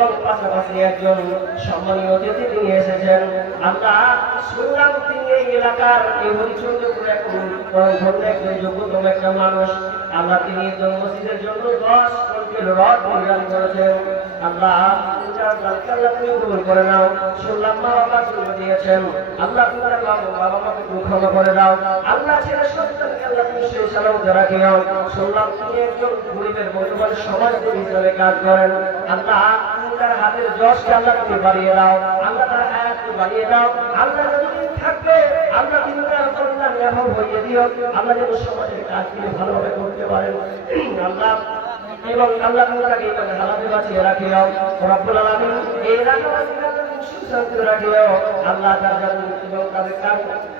এবং পাশাপাশি একজন সম্মানীয় অতিথি তিনি এসেছেন। আল্লাহ শুনলাম তিনি এই এলাকার এই হরিচন্দ্রপুর একজন যোগ্যতম একটা মানুষ। আল্লাহ তিনি মসজিদের জন্য 10 কোটি রড প্রদান করেছেন। আল্লাহ তুমি কবুল করে নাও। শুনলাম মা বাবা জন্ম দিয়েছেন, আল্লাহ তোমার বাবা মাকে ক্ষমা করে দাও। আল্লাহ ছেলে সন্তানকে আল্লাহ তুমি সেই সালামতে রাখিও। শুনলাম তুমি একজন গরিবের মধ্যে সমাজের হিসাবে কাজ করেন। আল্লাহ তার হাতের যশকে আল্লাহ তুমি বাড়িয়ে দাও, আল্লাহ তার হায়াতকে বাড়িয়ে দাও। আল্লাহ যতদিন থাকবে আল্লাহ তুমি তার কল্যাণ লাভ হইয়ে দিও। আল্লাহ যেন সমাজের কাজগুলি ভালোভাবে করতে পারেন। আল্লাহ এবং আল্লাহ তাকে এখানে হালাতে বাঁচিয়ে রাখিও। রব্বুল আলামিন এই এলাকাবাসীকে সুশান্ত রাখিও। আল্লাহ তাআলা এবং তাদের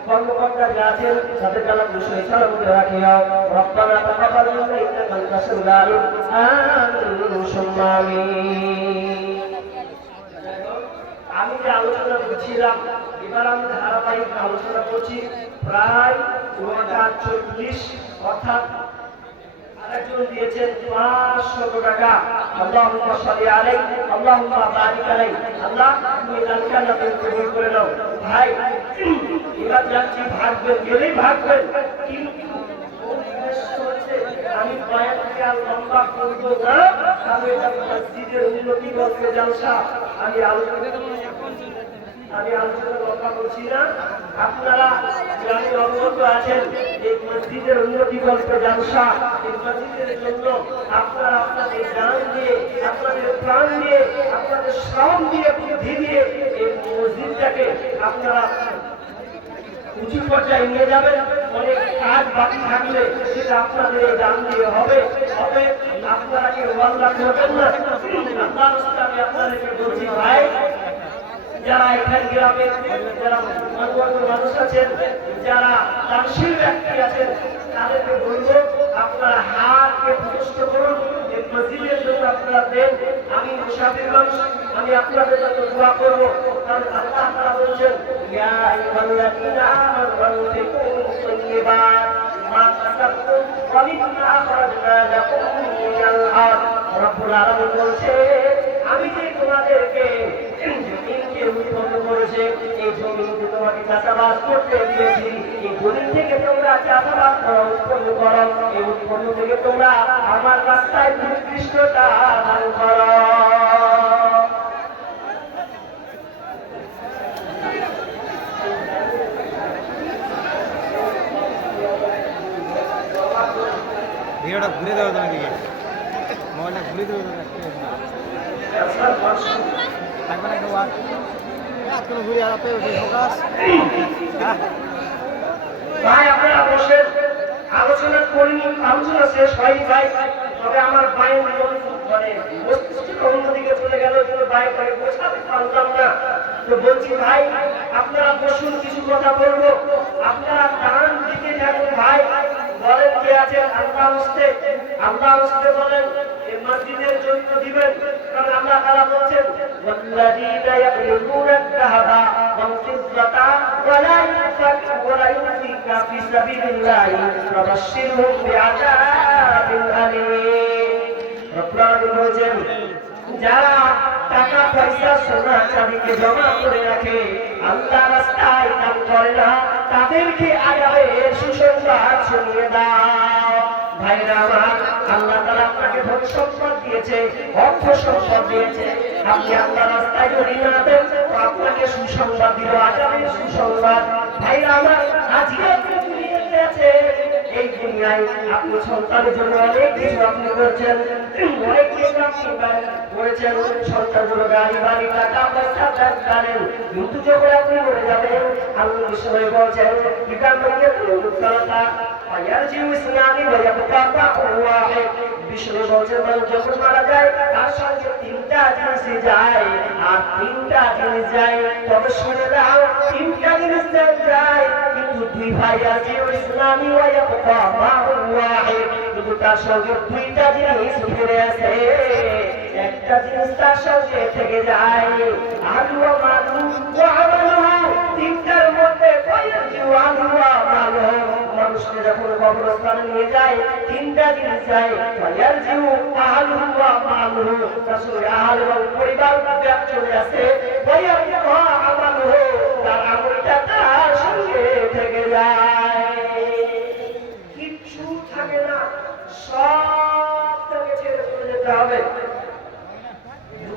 কর্মকর্তা যারা আছেন তাদের আল্লাহ সুশান্ত সালামতে রাখিও। রব্বানা তাকাব্বাল মিন্না ইন্নাকা আনতাস সামিউল আলিম। আমিন সুম্মা আমিন। আমি যে আলোচনা করছিলাম, এবার আমি ধারাবাহিক আলোচনা করছি প্রায় 9:40, অর্থাৎ আরেকজন দিয়েছেন 500 টাকা। আল্লাহুম্মা সাল্লি আলাইহি আল্লাহুম্মা বারিক আলাইহি। আল্লাহ তুমি জানকে আল্লাহ তুমি কবুল করে নাও। ভাই এবার যাচ্ছি ভাগবেন, গেলেই ভাগবেন, কিন্তু আমি বয়ানকে আর লম্বা করব না। আমি এটা মসজিদের উন্নতি করতে জালসা আমি আলোচনা লম্বা করছি না। আপনারা যারা অবগত আছেন এই মসজিদের উন্নতি করতে জালসা, এই মসজিদের জন্য আপনারা আপনাদের জান দিয়ে, আপনাদের প্রাণ দিয়ে, আপনাদের শ্রম দিয়ে, বুদ্ধি দিয়ে এই মসজিদটাকে আপনারা উঁচু পর্যায়ে নিয়ে যাবেন। অনেক কাজ বাকি থাকলে সেটা আপনাদের এই দান দিয়ে হবে। আপনারা কি ওয়াদা করবেন না? আমি আপনাদেরকে বলছি ভাই, যারা এখানে গ্রামে যারা মানুষ আছেন, যারা দানশীল ব্যক্তি আছেন, তাদেরকে বলবো আপনারা হাতকে প্রতিষ্ঠ করুন, এই মসজিদের জন্য আপনারা দেন। আমি মুসাফির মানুষ, আমি আপনাদের জন্য দোয়া করবো। কারণ আল্লাহ তাআলা বলছেন ইয়া আইয়ুহাল্লাযীনা আমানু আনফিকু তাইয়্যিবাত মা কাসাবতুম ওয়া মিম্মা আখরাজনা লাকুম মিনাল আরদ। রব্বুল আলামিন বলছে আমি যে তোমাদেরকে জমিনকে উৎপন্ন করেছে, এই জমিনকে তোমাকে চাষাবাদ করতে দিয়েছি, এই জমিন থেকে তোমরা চাষাবাদ করো, উৎপন্ন করো, এই উৎপন্ন থেকে তোমরা আমার রাস্তায় উৎকৃষ্টতা দান করো। ভিডিওটা ঘুরে দেবো তোমার দিকে, মোবাইলটা ঘুরে দেবো থাকবে না কেউ। আর কোনো ঘুরে আর ফোকাস ভাই আপনারা বসেন, আলোচনা করিনি, আলোচনা শেষ হয়নি ভাই। তবে আমার বাইক মানে মস্তিষ্ক অন্যদিকে চলে গেল, কিন্তু বাইক করে বোঝাতে পারলাম না। তো বলছি ভাই আপনারা বসুন, কিছু কথা বলবো। আপনারা ডান দিকে থাকুন ভাই। বলেন কে আছেন? আল্লাহ উস্তে বলেন এই মসজিদের জন্য দিবেন। কারণ আল্লাহ তাআলা বলছেন ওয়াল্লাযীনা ইয়াকলিবুনা আয-যাহাবা ওয়াল ফিদ্দাতা ওয়া লা ইউনফিকুনা ফি সাবিলিল্লাহি ফাবাশশিরহুম বিআযাবিন আলীম। রব্বুল আলামিন বলেন যারা টাকা পয়সা সোনা চাঁদিকে জমা করে রাখে, আল্লাহ রাস্তায় দান করে না, তাদেরকে আযাবের সুসংবাদ শুনিয়ে দাও। ভাইরা আমার, আল্লাহ তাআলা আপনাকে ধন সম্পদ দিয়েছে, অর্থ সম্পদ দিয়েছে, আপনি আল্লাহ রাস্তায় যদি না দেন তো আপনাকে সুসংবাদ দিল, আযাবের সুসংবাদ। ভাইরা আমার, আজকে আপনি দুনিয়াতে আছেন, এই দুনিয়ায় আপনি সন্তানের জন্য অনেক কিছু আপনি করছেন, অনেক কিছু আপনি করেছেন, সন্তানগুলো গাড়ি বাড়ি টাকা পয়সা জানেন, কিন্তু যখন আপনি মরে যাবেন আল্লাহ বিষয় বলছেন বিকাল মধ্যে উত্তরতা বিষ্ণু বলছেন মানুষ যখন মারা যায় তার সঙ্গে 3টা জিনিস যায়, আর 3টা জিনিস যায়, তবে শুনে দাও 3টা জিনিস যায়, কিন্তু 2 ভাই আছে ইসলামী কিন্তু তার সঙ্গে 2টা জিনিস ফিরে আসে। একটা জিনিস তার সঙ্গে থেকে যায়, আলু মালু আমালু, 3টার মধ্যে আলু মালু। মানুষকে যখন কবরস্থানে নিয়ে যায় 3টা জিনিস যায়, আলু মালু, তার সঙ্গে আহাল এবং পরিবার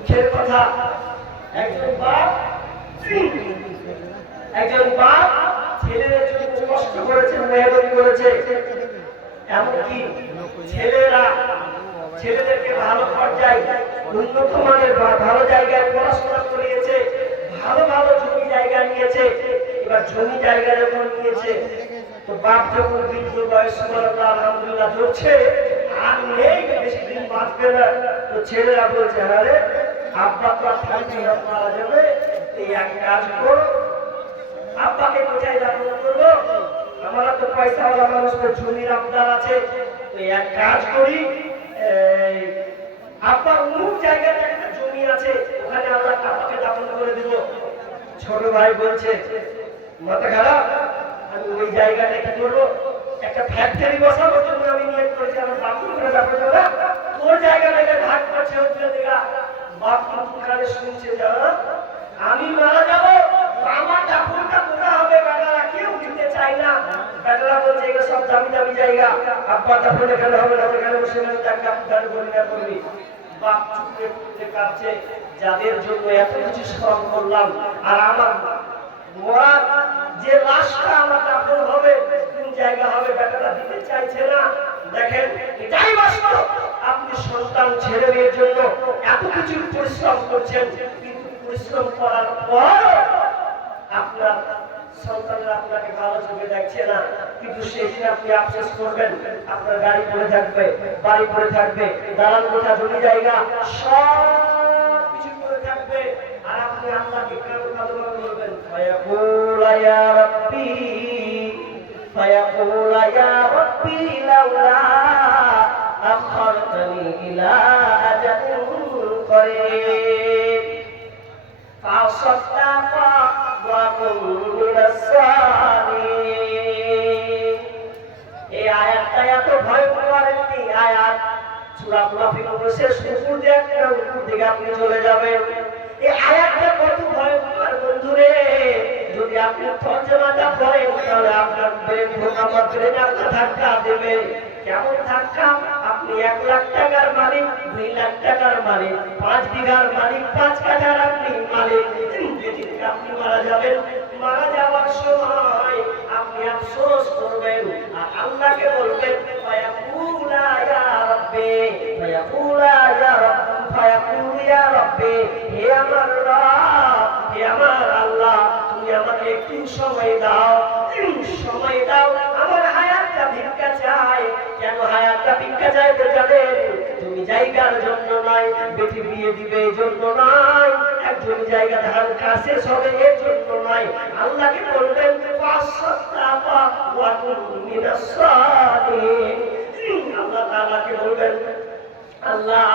দুঃখের কথা, একজন বাপ ছেলেদের জন্য কষ্ট করেছে, মেহনত করেছে। এমনকি ছেলেদেরকে ভালো পর্যায়ে উন্নত মানের ভালো জায়গায় পড়াশোনা করিয়েছে, ভালো ভালো জমি জায়গা নিয়েছে। এবার জমি জায়গা যখন নিয়েছে তো বাপ যখন বৃদ্ধ বয়স আলহামদুলিল্লাহ ধরছে আর নেই, বেশি দিন বাঁচবে না। তো ছেলেরা বলছে, আরে আব্বা তো আর থাকবে না, মারা যাবে, এই এক কাজ করো, আব্বাকে কোথায় দাফন করবো? আমরা তো পয়সাওয়ালা মানুষ, তো জমির আবদার আছে, তো এক কাজ করি, আব্বার অমুক জায়গায় একটা জমি আছে, ওখানে আমরা আব্বাকে দাফন করে দিব। ছোট ভাই বলছে, মাথা খারাপ, আমি ওই জায়গাটা কি করবো? একটা ফ্যাক্টরি বসানোর জন্য আমি নিয়ে করেছি, আমার বাপু করে দাফন করবো, তোর জায়গাটাকে ভাগ করছে হচ্ছে দেখা। বাপ কিন্তু কানে শুনছে, যারা আমি মারা যাবো, আমার দাফনটা কোথায় হবে? বেটারা কেউ দিতে চায় না। বেটারা বলছে এগুলো সব দামি দামি জায়গা, আব্বা দাফন এখানে হবে না, সেখানে বসে দান করি না করবি। বাপ চুপে চুপে কাঁদছে, যাদের জন্য এত কিছু শ্রম করলাম, আর আমার মরার যে লাশটা আমার দাফন হবে, কোন জায়গা হবে বেটারা দিতে চাইছে না। দেখেন, এটাই বাস্তব। আপনি সন্তান ছেলে মেয়ের জন্য এত কিছু পরিশ্রম করছেন, কিন্তু পরিশ্রম করার পর আপনার সন্তানরা আপনাকে ভালো চোখে দেখছে না, কিন্তু সেদিন আপনি আফসোস করবেন। আপনার গাড়ি পড়ে থাকবে, বাড়ি পড়ে থাকবে, দালান কোঠা, জমি জায়গা সব কিছু পড়ে থাকবে, আর আপনি আল্লাহকে কাঁদো কাঁদো বলবেন, ফায়াকুলা ইয়া রাব্বি ফায়াকুলা ইয়া রাব্বি লাউলা আখরতানি ইলা আজালিন করিব ফাসাদাকা ওয়া কুন মিনাস সালিহিন। এই আয়াতটা এত ভয়ঙ্কর একটি আয়াত। সূরা মুনাফিকুন শেষ উপর দিয়ে একটা উপর দিকে আপনি চলে যাবেন। এই আয়াতটা কত ভয়ঙ্কর বন্ধুরে, যদি আপনি তর্জমাটা পড়েন তাহলে আপনার ব্রেন আমার ব্রেনে আপনার ধাক্কা দেবে। কেমন ধাক্কা? আপনি 1 লাখ টাকার মালিক, 2 লাখ টাকার মালিক, 5 বিঘার মালিক, 5 কাঠার আপনি মালিক। যেদিন আপনি মারা যাবেন, মারা যাওয়ার সময় আপনি আফসোস করবেন আর আল্লাহকে বলবেন, ফায়াকুলা ইয়া রাব্বি ফায়াকুলা ইয়া রাব্বি ফায়াকুল ইয়া রাব্বি, হে আমার রব, হে আমার আল্লাহ, তুমি আমাকে একটু সময় দাও, সময় দাও, আমার হায়াতটা ভিক্ষা চাই। কেন হায়াতটা ভিক্ষা চাইতে জানেন? তুমি জায়গার জন্য নয়, বেটি বিয়ে দিবে এই জন্য নয়, একজন জায়গা ধান কাছে সবে এর জন্য নয়। আল্লাহকে বলবেন, ফাসাদাকা ওয়া কুন মিনাস সালিহিন। আল্লাহ তাআলাকে বলবেন, আল্লাহ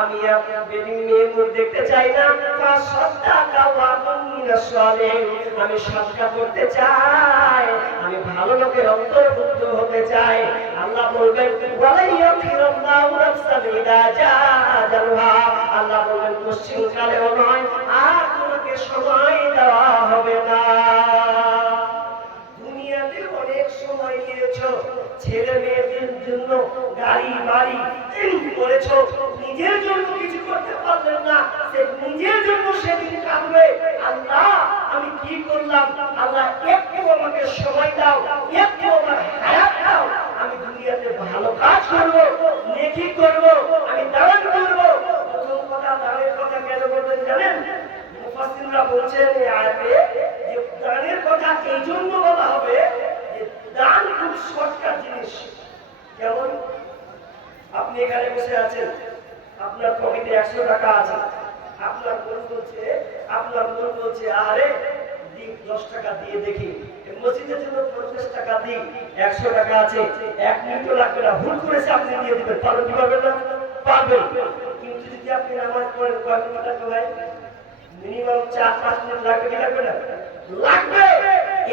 আমি আপনার বেটি মেয়ে মুখ দেখতে চাই না, ফাসাদাকা ওয়া কুন মিনাস সালিহিন। আমি সাদকা করতে চাই, আমি ভালো লোকের অন্তর্ভুক্ত হতে চাই। আল্লাহ বলবেন, ওয়ালাইয়াখিরাল্লাহু নাফসান ইযা জাআ আজালুহা। আল্লাহ বলবেন, পশ্চিম কালেও নয়, আর তোমাকে সময় দেওয়া হবে না। দুনিয়াতে অনেক সময় নিয়েছো, ছেলে মেয়েদের জন্য গাড়ি বাড়ি করেছো, নিজের জন্য কিছু করতে পারলেন না, সে নিজের জন্য সেদিন কাঁদবে, আল্লাহ আমি কি করলাম? আল্লাহ একটু আমাকে সময় দাও, একটু আমার হায়াত দাও, আমি দুনিয়াতে ভালো কাজ করবো, নেকি করবো, আমি দান করবো। প্রথম কথা, দানের কথা কেন বলবেন জানেন? মুফাসসিররা বলছেন এই আয়াতে যে দানের কথা এই জন্য বলা হবে যে দান খুব শর্টকাট জিনিস। যেমন আপনি এখানে বসে আছেন, আপনার পকেটে 100 টাকা আছে, আপনার মন বলছে আরে 10 টাকা দিয়ে দেখি, মসজিদের জন্য 50 টাকা দিই, 100 টাকা আছে, 1 মিনিটও লাগবে না, ভুল করেছে আপনি দিয়ে দিবেন, পারবেন কি পারবেন না? পারবেন। কিন্তু যদি আপনি নামাজ পড়েন, কয় মিনিট লাগবে ভাই? মিনিমাম 4-5 মিনিট লাগবে কি লাগবে না? লাগবে।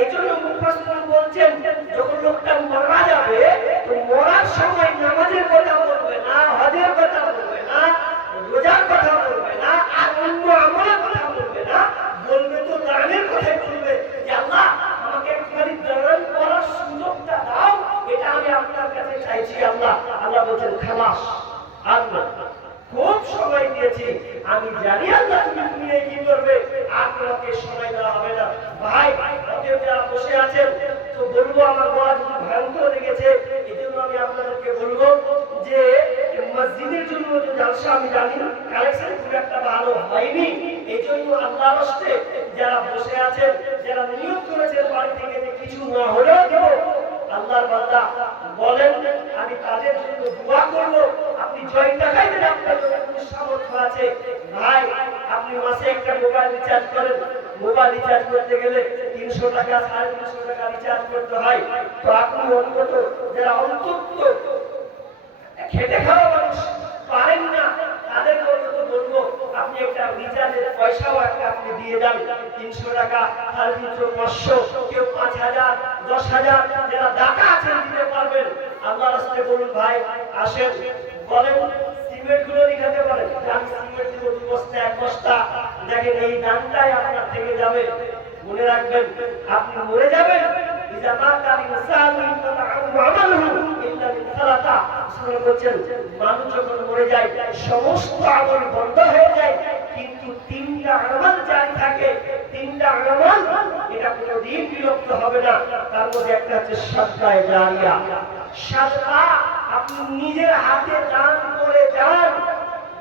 এজন্য মুফাসসিররা বলছেন, যখন লোকটা মারা যাবে, তো মরার সময় নামাজের কথা বলবে না, হজের কথা বলবে না, রোজার কথা বলবে না, আর অন্য আমলের কথা বলবে না, বলবে তো দানের কথাই বলবে যে আল্লাহ আমাকে একটুখানি দান করার সুযোগটা দাও, এটা আমি আপনার কাছে চাইছি আল্লাহ। আল্লাহ বলছেন, খালাস, আর না, খুব সময় দিয়েছি, আমি জানি আল্লাহ তুমি কি করবে, আর তোমাকে সময় দেওয়া হবে না। ভাই অতএব যারা বসে আছেন, তো বলবো আমার গলা যদি ভয়ঙ্কর লেগেছে, এই জন্য আমি আপনাদেরকে বলবো যে মসজিদের জন্য যে জালসা আমি জানি কালেকশন খুব একটা ভালো হয়নি, এই জন্য আল্লাহর হস্তে যারা বসে আছেন, যারা নিয়োগ করেছেন বাড়ি থেকে যে কিছু না হলেও দেব, আল্লাহর বান্দা বলেন আমি তাদের জন্য দোয়া করব। আপনি জয় টাকায় দেন, আপনার জন্য কোনো সামর্থ্য আছে ভাই, আপনি মাসে একটা মোবাইল রিচার্জ করেন, মোবাইল রিচার্জ করতে গেলে 300 টাকা 350 টাকা রিচার্জ করতে হয়। তো আপনি অন্তত যারা অন্তত খেটে খাওয়া মানুষ পারেন না, তাদের অন্তত বলবো আপনি একটা রিচার্জের পয়সাও একটা আপনি দিয়ে যান, 300 টাকা 350 500, কেউ 5000 10,000, যারা দাতা আছেন দিতে পারবেন। আল্লাহর রাস্তায় বলুন ভাই আসেন, বলেন সিমেন্ট গুলো লিখাতে পারেন, আমি সিমেন্ট দিব 2 বস্তা 1 বস্তা, দেখেন এই দানটাই আপনার থেকে যাবে। মনে রাখবেন আপনি মরে যাবেন, ইজা মাতা ইনসানু ইনতাআমু আমালহু ইল্লা মিন সালাতা, শুনে বলছেন মানুষ যখন মরে যায় সমস্ত আমল বন্ধ হয়ে যায়, কিন্তু 3টা আমল জারি থাকে, 3টা আমল এটা কোনোদিন বিলুপ্ত হবে না। তার মধ্যে একটা হচ্ছে সাদকায়ে জারিয়া, সাদকা আপনি নিজের হাতে দান করে যান,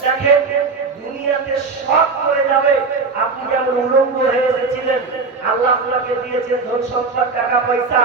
দেখেন দুনিয়াতে সব করে যাবে। আপনি যেমন উলঙ্গ হয়ে এসেছিলেন, আল্লাহ আপনাকে দিয়েছেন ধন সম্পদ টাকা পয়সা,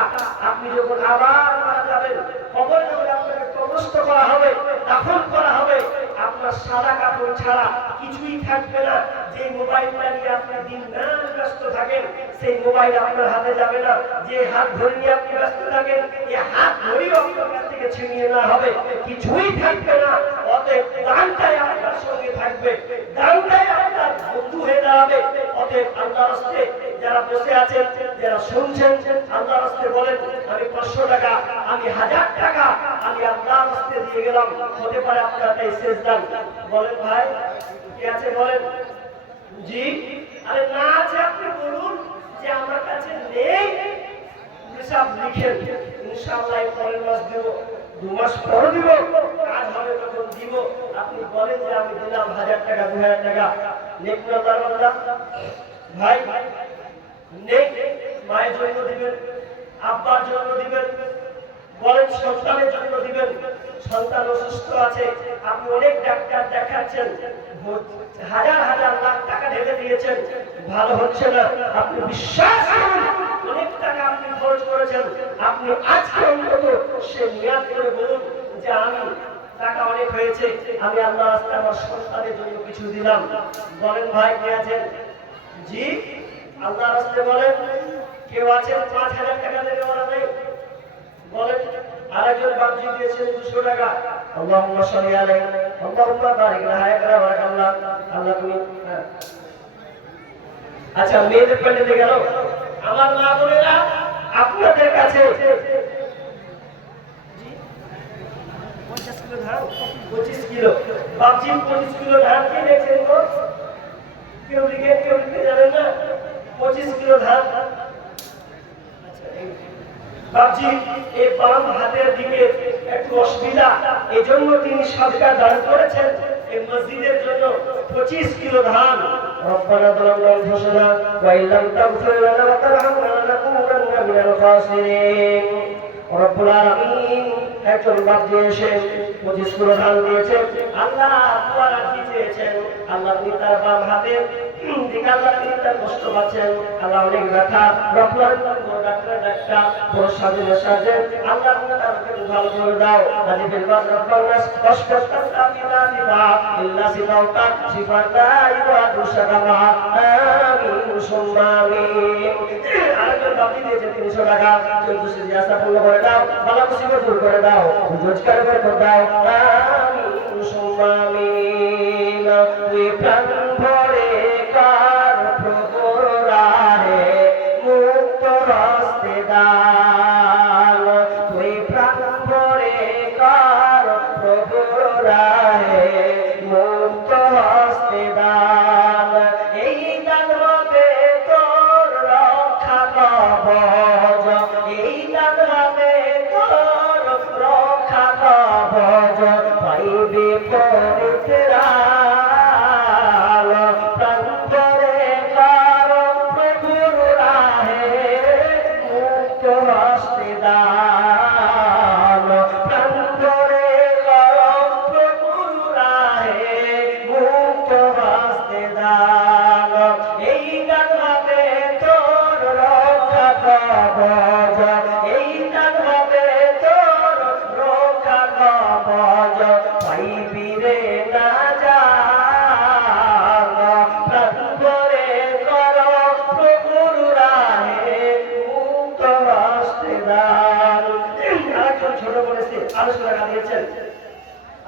আপনি যখন আবার মারা যাবেন, কবরে যখন আপনাকে কবরস্থ করা হবে, দাফন করা হবে, আপনার সাদা কাপড় ছাড়া কিছুই থাকবে না। যে মোবাইলটা নিয়ে আপনি দিন রাত ব্যস্ত থাকেন, সেই মোবাইল আপনার হাতে যাবে না। যে হাত ধরে নিয়ে আপনি ব্যস্ত থাকেন, এই হাত ধরেও আপনার কাছ থেকে ছিনিয়ে না হবে, কিছুই থাকবে না। অতএব দানটাই আপনার সঙ্গে থাকবে, দানটাই আপনার বন্ধু হয়ে দাঁড়াবে। অতএব আল্লাহর রাস্তায় যারা বসে আছেন, যারা শুনছেন, আল্লাহর রাস্তায় বলেন আমি 500 টাকা, আমি 1000 টাকা আমি আল্লাহর রাস্তায় দিয়ে গেলাম, হতে পারে আপনার তাই শেষ দান। বলেন ভাই কি আছে বলেন? জি, আরে না আছে আপনি বলুন যে আমার কাছে নেই, হিসাব লিখেন, ইনশাআল্লাহ পরের মাস দেব, 2 মাস পর দিব, কাজ হবে তখন দিব। আপনি বলেন যে আমি দিলাম 1000 টাকা 2000 টাকা, নেক না তার বান্দা ভাই নেই। মায়ের জন্য দিবেন, আব্বার জন্য দিবেন, বলেন সন্তানের জন্য দিবেন, সন্তান অসুস্থ আছে, আপনি অনেক ডাক্তার দেখাচ্ছেন, হাজার হাজার লাখ টাকা ঢেলে দিয়েছেন, ভালো হচ্ছে না, আপনি বিশ্বাস করুন অনেক টাকা আপনি খরচ করেছেন, আপনি আজকে অন্তত সে নিয়াত করে বলুন যে আমি টাকা অনেক হয়েছে, আমি আল্লাহর রাস্তায় আমার সন্তানের জন্য কিছু দিলাম। বলেন ভাই কে আছেন? জি, আল্লাহর রাস্তায় বলেন কেউ আছেন 5000 টাকা দেবে ওরা নেই? বলেন আরেকজন বাবজি দিয়েছেন 200 টাকা, আল্লাহুম্মা সাল্লি আলাইহি আল্লাহুম্মা বারিক লাহা বারাকাল্লাহ। আল্লাহ তুমি আচ্ছা মেয়েদের প্যান্ডেলে গেল, আমার মা বোনেরা আপনাদের কাছে 50 কিলো ধান, 25 কিলো বাবজি, 25 কিলো ধান কে দেখছেন গো? কেউ লিখতে জানেন না? 25 কিলো ধান। বাবজি এই বাম হাতের দিকে একটু অসুবিধা, এই জন্য তিনি সদকা দান করেছেন এই মসজিদের জন্য 25 কিলো ধান। রব্বানা যালামনা আনফুসানা ওয়া ইল্লাম তাগফির লানা ওয়া তারহামনা লানাকুনান্না মিনাল খাসিরিন। রব্বুল আলামিন একজন বাবজি এসে 25 কিলো ধান দিয়েছেন, আল্লাহ দোয়া দিয়েছেন, আল্লাহ আপনি তার বাম হাতে দিকে আল্লাহ তিনি তার কষ্ট পাচ্ছেন, আল্লাহ অনেক ব্যথা, রব্বুল আলামিন বড় ডাক্তার বড় সাজের আল্লাহ তাকে ভালো করে দাও। আদি বিলবাদ রব্বাল নাস ওয়াশফাত তামিনা দিবা ইল্লা সিফাউকা সিফাতা ইবাদু সাকামা আমিন সুম্মা আমিন। আরেকজন বাকি দিয়েছে 300 টাকা, চলতে জিজ্ঞাসা পূর্ণ করে দাও, ভালো মুসিবত দূর করে দাও, রোজগার করে দাও, আমিন সুম্মা আমিন। তুই প্রাণ ভরে কার প্রভু রাহে মুক্ত হস্তে দান, তুই প্রাণ ভরে কার প্রভু রাহে মুক্ত হস্তে দান। এই দান হবে তোর রক্ষা কবচ, এই দান হবে তোর রক্ষা কবচ, 1200 টাকা দিয়েছেন।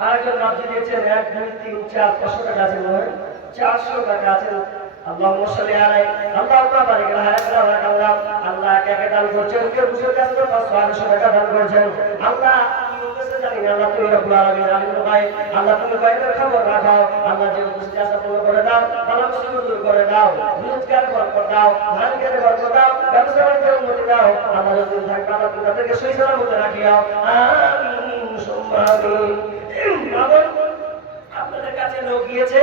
আরেকজন রাজ্য দিয়েছেন 1 2 3 4 500 টাকা আছে মনে হয় 400 টাকা আছে। আল্লাহুম্মা সাল্লি আলাইহি আল্লাহুম্মা বারিক আল্লাহ আল্লাহ কে দান করছেন কেউ বুঝে কাছে 500 টাকা দান করেছেন। আল্লাহ কি বলতেছে জানি না। আল্লাহ তুমি রব্বুল আলামিন আলিম ভাই আল্লাহ তুমি বাইরের খবর রাখো। আল্লাহ যে উপস্থিত আছে পূর্ণ করে দাও, বালা মুসিবত দূর করে দাও, রোজগার বরকত দাও, ধানকে বরকত দাও, ব্যবসা বাণিজ্যে উন্নতি দাও। আল্লাহ যদি থাকবে আল্লাহ তুমি তাদেরকে সহি সালামতে রাখিও। আমিন সুম্মা আমিন। আপনাদের কাছে লোক গিয়েছে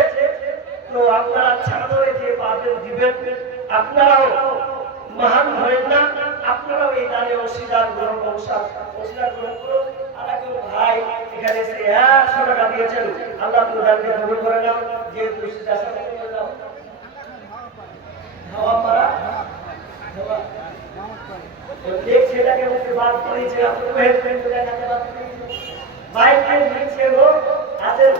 তো আপনারা ছাড়ে যে পাবেন দিবেন, আপনারাও মহান হবেন না, আপনারাও এই দানে অংশীদার গ্রহণ করুন। আর একজন ভাই এখানে এসে 100 টাকা দিয়েছেন। আল্লাহ তুমি দানকে কবুল করে নাও। যেহেতু আশা করে দাও হাওয়া পারা দেখ সেটাকে মুখে বাদ করেছে আপনি হেল্প দেখাতে পারছেন বাইক নিচ্ছে গো আছেন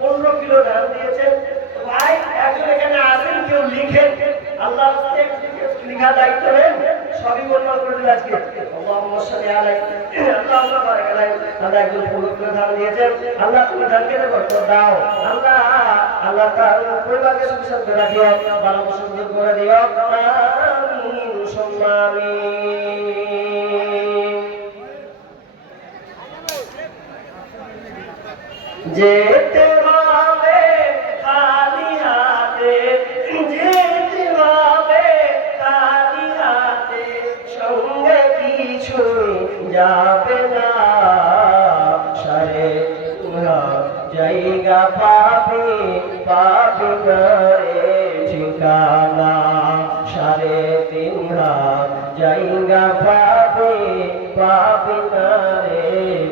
15 কিলো ধান দিয়েছেন। ভাই একজন এখানে আসেন কেউ লিখেন আল্লাহ লিখা দায়িত্ব নেন সবই গোলমাল করে দিল আজকে। আল্লাহুম্মা সাল্লি আলাইহি আল্লাহুম্মা বারিক আলাইহি আল্লাহ একজন 15 কিলো ধান দিয়েছেন। আল্লাহ তুমি ধানকে বরকত দাও। আল্লাহ আল্লাহ তাআলা পরিবারকে সুখী করে রাখিও, ভালো সুন্দর করে দিও। আমিন সুম্মা আমিন। যেতে হবে খালি হাতে, যেতে হবে খালি হাতে, সঙ্গে কিছু যাবে না। সারে জায়গা পাবে পাবে রে ঠিকানা, 3.5 জায়গা পাবে পাবে রে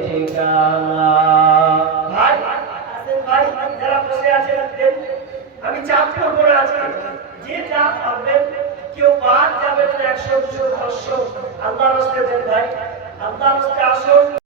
ঠিকানা। যারা বসে আছেন আমি চাপ করবো না আজকে, যে চাপ পাবেন কেউ বাদ যাবেন 100 200 500 আল্লাহর রাস্তায় দেন ভাই, আল্লাহর রাস্তায় আসুন।